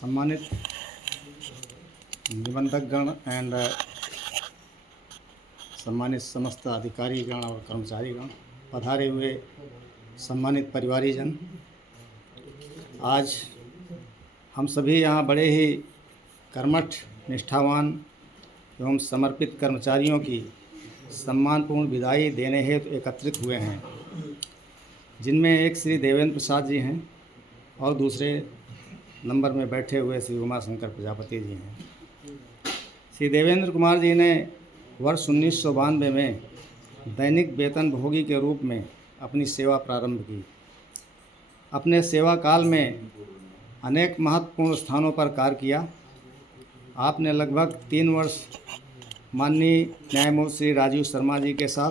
सम्मानित निबंधकगण एंड सम्मानित समस्त अधिकारीगण और कर्मचारीगण, पधारे हुए सम्मानित परिवारीजन, आज हम सभी यहाँ बड़े ही कर्मठ, निष्ठावान एवं समर्पित कर्मचारियों की सम्मानपूर्ण विदाई देने हेतु एकत्रित हुए हैं, जिनमें एक श्री देवेंद्र प्रसाद जी हैं और दूसरे नंबर में बैठे हुए श्री उमाशंकर प्रजापति जी हैं। श्री देवेंद्र कुमार जी ने वर्ष 1992 में दैनिक वेतन भोगी के रूप में अपनी सेवा प्रारंभ की। अपने सेवा काल में अनेक महत्वपूर्ण स्थानों पर कार्य किया। आपने लगभग 3 वर्ष माननीय न्यायमूर्ति श्री राजीव शर्मा जी के साथ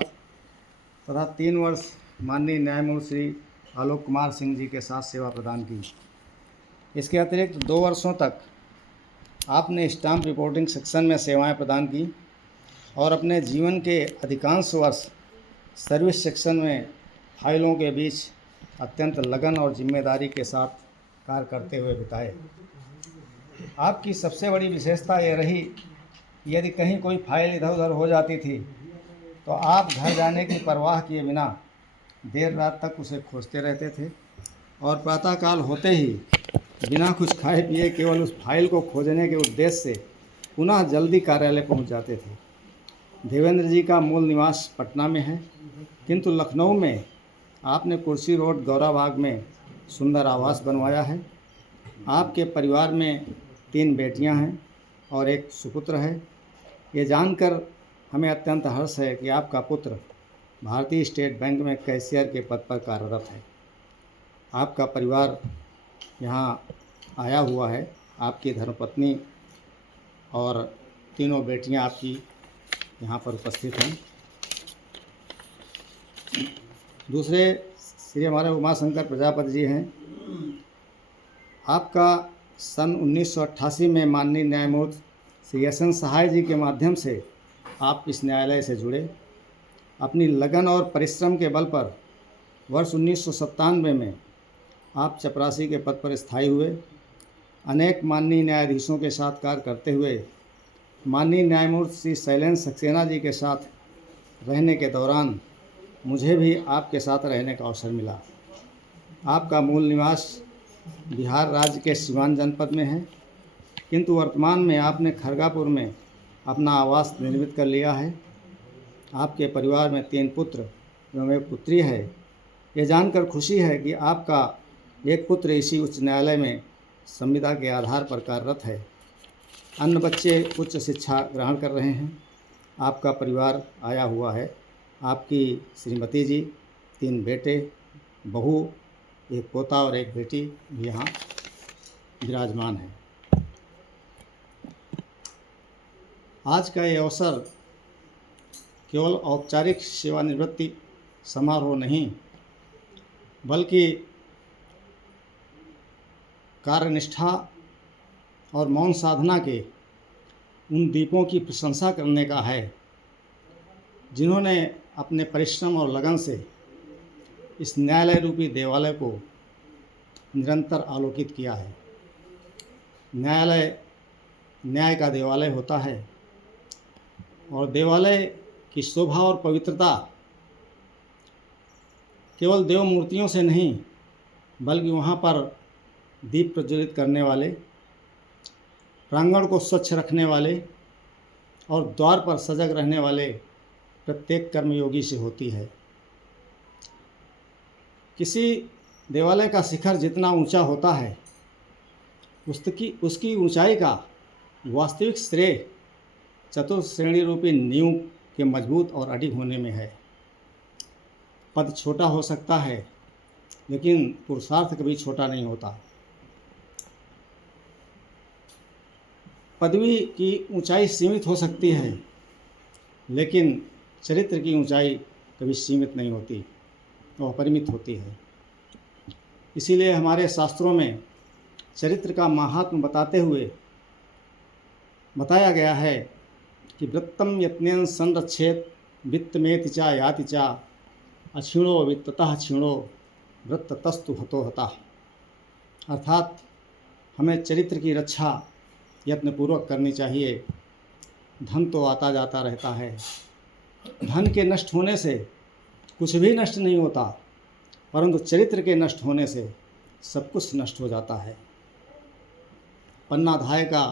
तथा 3 वर्ष माननीय न्यायमूर्ति श्री आलोक कुमार सिंह जी के साथ सेवा प्रदान की। इसके अतिरिक्त 2 वर्षों तक आपने स्टाम्प रिपोर्टिंग सेक्शन में सेवाएं प्रदान की और अपने जीवन के अधिकांश वर्ष सर्विस सेक्शन में फाइलों के बीच अत्यंत लगन और जिम्मेदारी के साथ कार्य करते हुए बिताए। आपकी सबसे बड़ी विशेषता यह रही, यदि कहीं कोई फाइल इधर उधर हो जाती थी तो आप घर जाने की परवाह किए बिना देर रात तक उसे खोजते रहते थे और प्रातःकाल होते ही बिना कुछ खाए पिए केवल उस फाइल को खोजने के उद्देश्य से पुनः जल्दी कार्यालय पहुंच जाते थे। देवेंद्र जी का मूल निवास पटना में है, किंतु लखनऊ में आपने कुर्सी रोड गौराबाग में सुंदर आवास बनवाया है। आपके परिवार में 3 बेटियां हैं और एक सुपुत्र है। ये जानकर हमें अत्यंत हर्ष है कि आपका पुत्र भारतीय स्टेट बैंक में कैशियर के पद पर कार्यरत है। आपका परिवार यहाँ आया हुआ है। आपकी धर्मपत्नी और तीनों बेटियां आपकी यहाँ पर उपस्थित हैं। दूसरे श्री हमारे उमाशंकर प्रजापति जी हैं। आपका सन 1988 में माननीय न्यायमूर्ति श्री एस.एन. सहाय जी के माध्यम से आप इस न्यायालय से जुड़े। अपनी लगन और परिश्रम के बल पर वर्ष 1997 में आप चपरासी के पद पर स्थायी हुए। अनेक माननीय न्यायाधीशों के साथ कार्य करते हुए माननीय न्यायमूर्ति श्री शैलेंद्र सक्सेना जी के साथ रहने के दौरान मुझे भी आपके साथ रहने का अवसर मिला। आपका मूल निवास बिहार राज्य के सिवान जनपद में है, किंतु वर्तमान में आपने खरगापुर में अपना आवास निर्मित कर लिया है। आपके परिवार में 3 पुत्र एवं एक पुत्री है। ये जानकर खुशी है कि आपका एक पुत्र इसी उच्च न्यायालय में संविदा के आधार पर कार्यरत है। अन्य बच्चे उच्च शिक्षा ग्रहण कर रहे हैं। आपका परिवार आया हुआ है। आपकी श्रीमती जी, 3 बेटे, बहू, एक पोता और एक बेटी भी यहाँ विराजमान है। आज का ये अवसर केवल औपचारिक सेवानिवृत्ति समारोह नहीं, बल्कि कार्यनिष्ठा और मौन साधना के उन दीपों की प्रशंसा करने का है, जिन्होंने अपने परिश्रम और लगन से इस न्यायालय रूपी देवालय को निरंतर आलोकित किया है। न्यायालय न्याय का देवालय होता है और देवालय की शोभा और पवित्रता केवल देव मूर्तियों से नहीं, बल्कि वहाँ पर दीप प्रज्वलित करने वाले, प्रांगण को स्वच्छ रखने वाले और द्वार पर सजग रहने वाले प्रत्येक कर्मयोगी से होती है। किसी देवालय का शिखर जितना ऊंचा होता है, उसकी ऊंचाई का वास्तविक श्रेय चतुर्श्रेणी रूपी नींव के मजबूत और अडिग होने में है। पद छोटा हो सकता है, लेकिन पुरुषार्थ कभी छोटा नहीं होता। पदवी की ऊंचाई सीमित हो सकती है, लेकिन चरित्र की ऊंचाई कभी सीमित नहीं होती, वह अपरिमित होती है। इसीलिए हमारे शास्त्रों में चरित्र का माहात्म्य बताते हुए बताया गया है कि वृत्तम यत्नेन संरक्षेत वित्तमेति चा याति चा अक्षीणो वित्ततः क्षीणो वृत्ततस्तु हतो हता। अर्थात हमें चरित्र की रक्षा यत्नपूर्वक करनी चाहिए। धन तो आता जाता रहता है, धन के नष्ट होने से कुछ भी नष्ट नहीं होता, परंतु चरित्र के नष्ट होने से सब कुछ नष्ट हो जाता है। पन्नाधाय का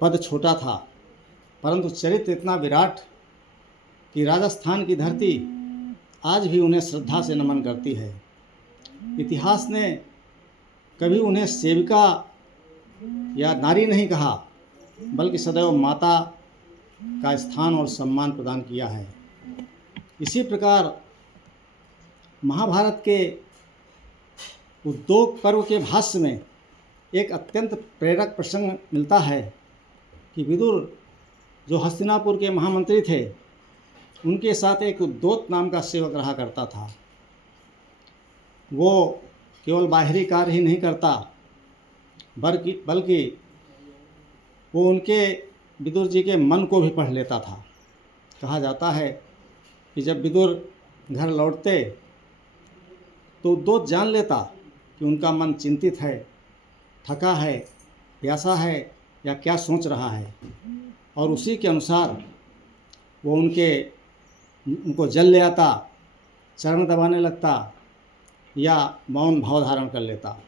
पद छोटा था, परंतु चरित्र इतना विराट कि राजस्थान की धरती आज भी उन्हें श्रद्धा से नमन करती है। इतिहास ने कभी उन्हें सेविका या नारी नहीं कहा, बल्कि सदैव माता का स्थान और सम्मान प्रदान किया है। इसी प्रकार महाभारत के उद्योग पर्व के भाष्य में एक अत्यंत प्रेरक प्रसंग मिलता है कि विदुर जो हस्तिनापुर के महामंत्री थे, उनके साथ एक उद्योत नाम का सेवक रहा करता था। वो केवल बाहरी कार्य ही नहीं करता, बल्कि वो उनके विदुर जी के मन को भी पढ़ लेता था। कहा जाता है कि जब विदुर घर लौटते तो उद्योत जान लेता कि उनका मन चिंतित है, थका है, प्यासा है या क्या सोच रहा है, और उसी के अनुसार वो उनको जल ले आता, चरण दबाने लगता या मौन भाव धारण कर लेता।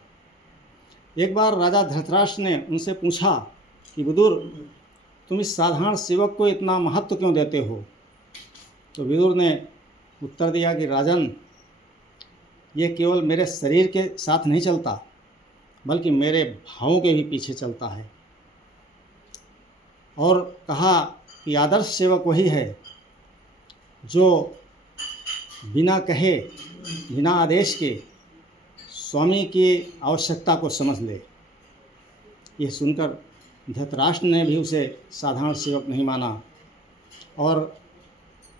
एक बार राजा धृतराष्ट्र ने उनसे पूछा कि विदुर, तुम इस साधारण सेवक को इतना महत्व क्यों देते हो? तो विदुर ने उत्तर दिया कि राजन, ये केवल मेरे शरीर के साथ नहीं चलता, बल्कि मेरे भावों के भी पीछे चलता है। और कहा कि आदर्श सेवक वही है जो बिना कहे, बिना आदेश के स्वामी की आवश्यकता को समझ ले। यह सुनकर धृतराष्ट्र ने भी उसे साधारण सेवक नहीं माना और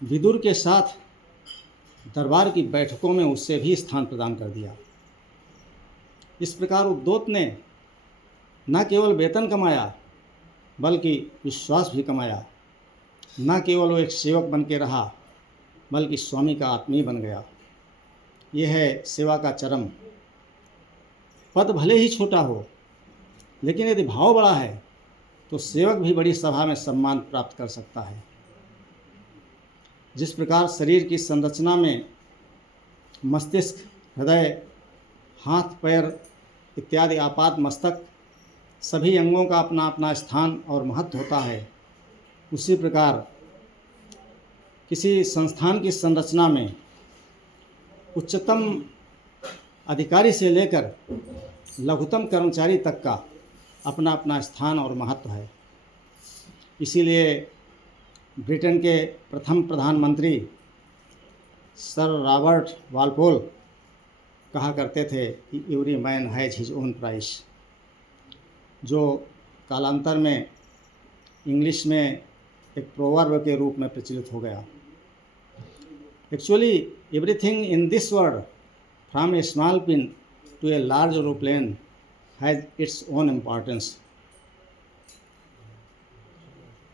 विदुर के साथ दरबार की बैठकों में उससे भी स्थान प्रदान कर दिया। इस प्रकार उद्योत ने न केवल वेतन कमाया, बल्कि विश्वास भी कमाया। न केवल वो एक सेवक बन के रहा, बल्कि स्वामी का आत्मीय बन गया। यह है सेवा का चरम। पद भले ही छोटा हो, लेकिन यदि भाव बड़ा है तो सेवक भी बड़ी सभा में सम्मान प्राप्त कर सकता है। जिस प्रकार शरीर की संरचना में मस्तिष्क, हृदय, हाथ, पैर इत्यादि आपात मस्तक सभी अंगों का अपना अपना स्थान और महत्व होता है, उसी प्रकार किसी संस्थान की संरचना में उच्चतम अधिकारी से लेकर लघुतम कर्मचारी तक का अपना अपना स्थान और महत्व है। इसीलिए ब्रिटेन के प्रथम प्रधानमंत्री सर रॉबर्ट वालपोल कहा करते थे कि every man has his own price, जो कालांतर में इंग्लिश में एक प्रोवर्ब के रूप में प्रचलित हो गया। Actually everything in this world from a small pin to a large aeroplane has its own importance.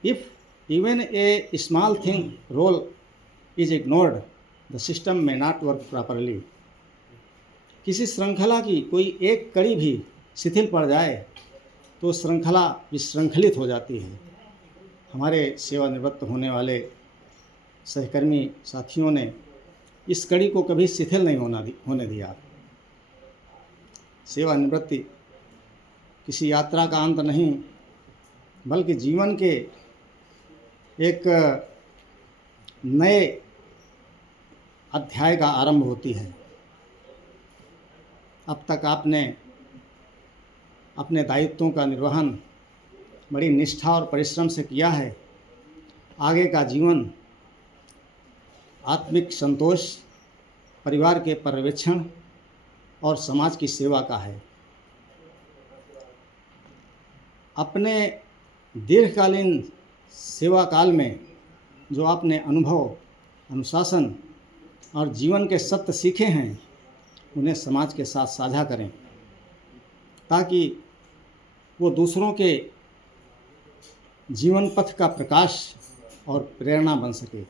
If even a small thing role is ignored, the system may not work properly. किसी श्रृंखला की कोई एक कड़ी भी शिथिल पड़ जाए तो श्रृंखला विश्रृंखलित हो जाती है। हमारे सेवानिवृत्त होने वाले सहकर्मी साथियों ने इस कड़ी को कभी शिथिल नहीं होने दिया। सेवानिवृत्ति किसी यात्रा का अंत नहीं, बल्कि जीवन के एक नए अध्याय का आरंभ होती है। अब तक आपने अपने दायित्वों का निर्वहन बड़ी निष्ठा और परिश्रम से किया है। आगे का जीवन आत्मिक संतोष, परिवार के पर्यवेक्षण और समाज की सेवा का है। अपने दीर्घकालीन सेवा काल में जो आपने अनुभव, अनुशासन और जीवन के सत्य सीखे हैं, उन्हें समाज के साथ साझा करें, ताकि वो दूसरों के जीवन पथ का प्रकाश और प्रेरणा बन सके।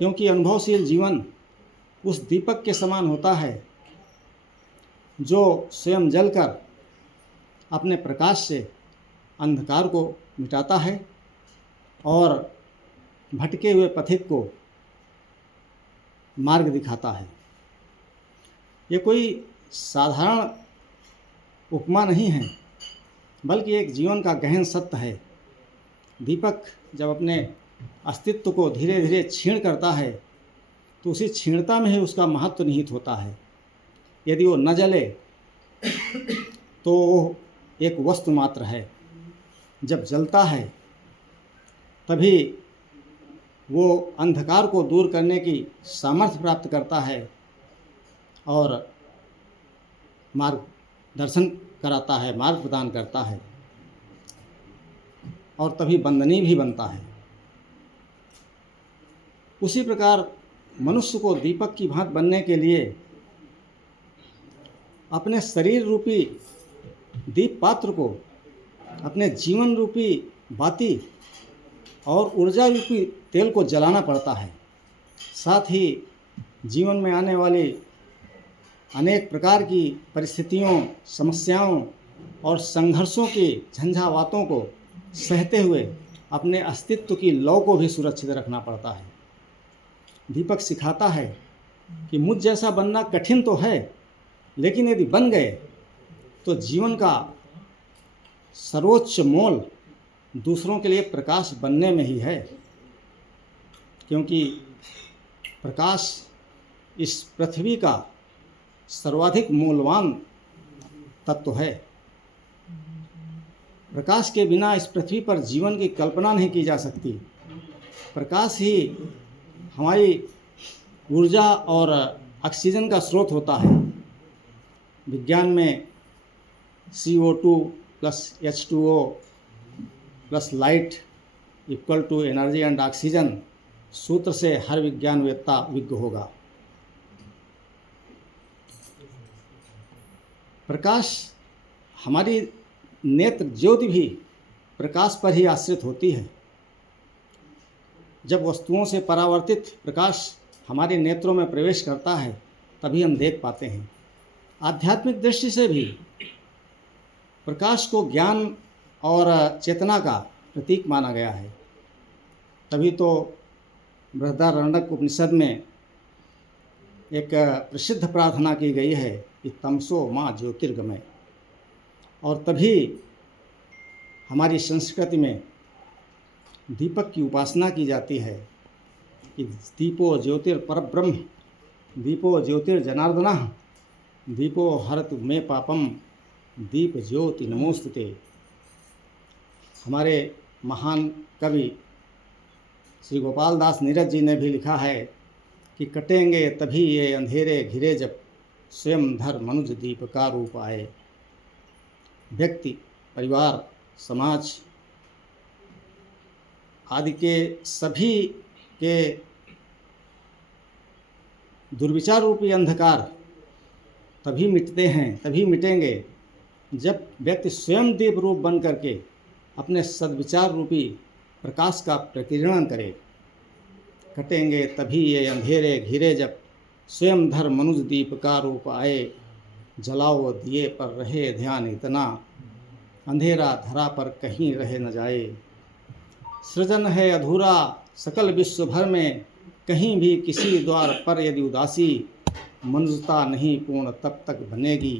क्योंकि अनुभवशील जीवन उस दीपक के समान होता है जो स्वयं जलकर अपने प्रकाश से अंधकार को मिटाता है और भटके हुए पथिक को मार्ग दिखाता है। ये कोई साधारण उपमा नहीं है, बल्कि एक जीवन का गहन सत्य है। दीपक जब अपने अस्तित्व को धीरे धीरे क्षीण करता है तो उसी क्षीणता में ही उसका महत्व निहित होता है। यदि वो न जले तो वो एक वस्तु मात्र है। जब जलता है तभी वो अंधकार को दूर करने की सामर्थ्य प्राप्त करता है और मार्गदर्शन कराता है, मार्ग प्रदान करता है और तभी वंदनीय भी बनता है। उसी प्रकार मनुष्य को दीपक की भांति बनने के लिए अपने शरीर रूपी दीप पात्र को अपने जीवन रूपी बाती और ऊर्जा रूपी तेल को जलाना पड़ता है। साथ ही जीवन में आने वाली अनेक प्रकार की परिस्थितियों, समस्याओं और संघर्षों की झंझावातों को सहते हुए अपने अस्तित्व की लौ को भी सुरक्षित रखना पड़ता है। दीपक सिखाता है कि मुझ जैसा बनना कठिन तो है, लेकिन यदि बन गए तो जीवन का सर्वोच्च मोल दूसरों के लिए प्रकाश बनने में ही है, क्योंकि प्रकाश इस पृथ्वी का सर्वाधिक मूल्यवान तत्व है। प्रकाश के बिना इस पृथ्वी पर जीवन की कल्पना नहीं की जा सकती। प्रकाश ही हमारी ऊर्जा और ऑक्सीजन का स्रोत होता है। विज्ञान में CO2 plus H2O plus light equal to energy and oxygen सूत्र से हर विज्ञानवेत्ता विज्ञ होगा। प्रकाश, हमारी नेत्र ज्योति भी प्रकाश पर ही आश्रित होती है। जब वस्तुओं से परावर्तित प्रकाश हमारे नेत्रों में प्रवेश करता है तभी हम देख पाते हैं। आध्यात्मिक दृष्टि से भी प्रकाश को ज्ञान और चेतना का प्रतीक माना गया है। तभी तो बृहदारण्यक उपनिषद में एक प्रसिद्ध प्रार्थना की गई है कि तमसो माँ ज्योतिर्गमय। और तभी हमारी संस्कृति में दीपक की उपासना की जाती है कि दीपो ज्योतिर्परब्रह्म, दीपो ज्योतिर्जनार्दनः, दीपो हरतु मे पापम, दीप ज्योति नमोस्तुते। हमारे महान कवि श्री गोपाल दास नीरज जी ने भी लिखा है कि कटेंगे तभी ये अंधेरे घिरे जब स्वयं धर मनुज दीप का रूप आए। व्यक्ति, परिवार, समाज आदि के सभी के दुर्विचार रूपी अंधकार तभी मिटते हैं, तभी मिटेंगे जब व्यक्ति स्वयं दीप रूप बन करके अपने सद्विचार रूपी प्रकाश का प्रकीर्णन करे। कटेंगे तभी ये अंधेरे घिरे जब स्वयं धर मनुज दीप का रूप आए। जलाओ दिए पर रहे ध्यान इतना, अंधेरा धरा पर कहीं रह न जाए। सृजन है अधूरा सकल विश्व भर में, कहीं भी किसी द्वार पर यदि उदासी। मनुष्यता नहीं पूर्ण तब तक बनेगी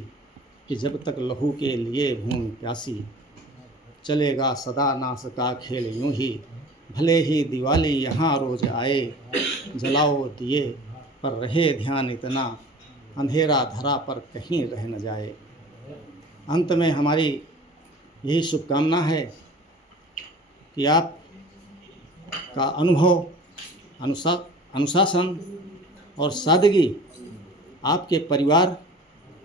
कि जब तक लहू के लिए भूमि प्यासी। चलेगा सदा नाश का खेल यूं ही, भले ही दिवाली यहाँ रोज आए। जलाओ दिए पर रहे ध्यान इतना, अंधेरा धरा पर कहीं रह न जाए। अंत में हमारी यही शुभकामना है कि आप का अनुभव, अनुशासन और सादगी आपके परिवार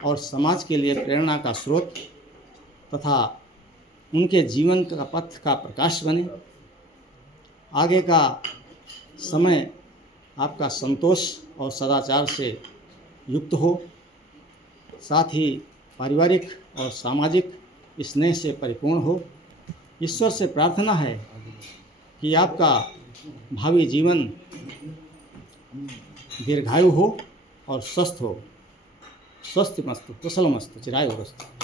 और समाज के लिए प्रेरणा का स्रोत तथा उनके जीवन का पथ का प्रकाश बने। आगे का समय आपका संतोष और सदाचार से युक्त हो, साथ ही पारिवारिक और सामाजिक स्नेह से परिपूर्ण हो। ईश्वर से प्रार्थना है कि आपका भावी जीवन दीर्घायु हो और स्वस्थ हो। स्वस्ति मस्तु कुशलमस्तु चिरायुरस्तु।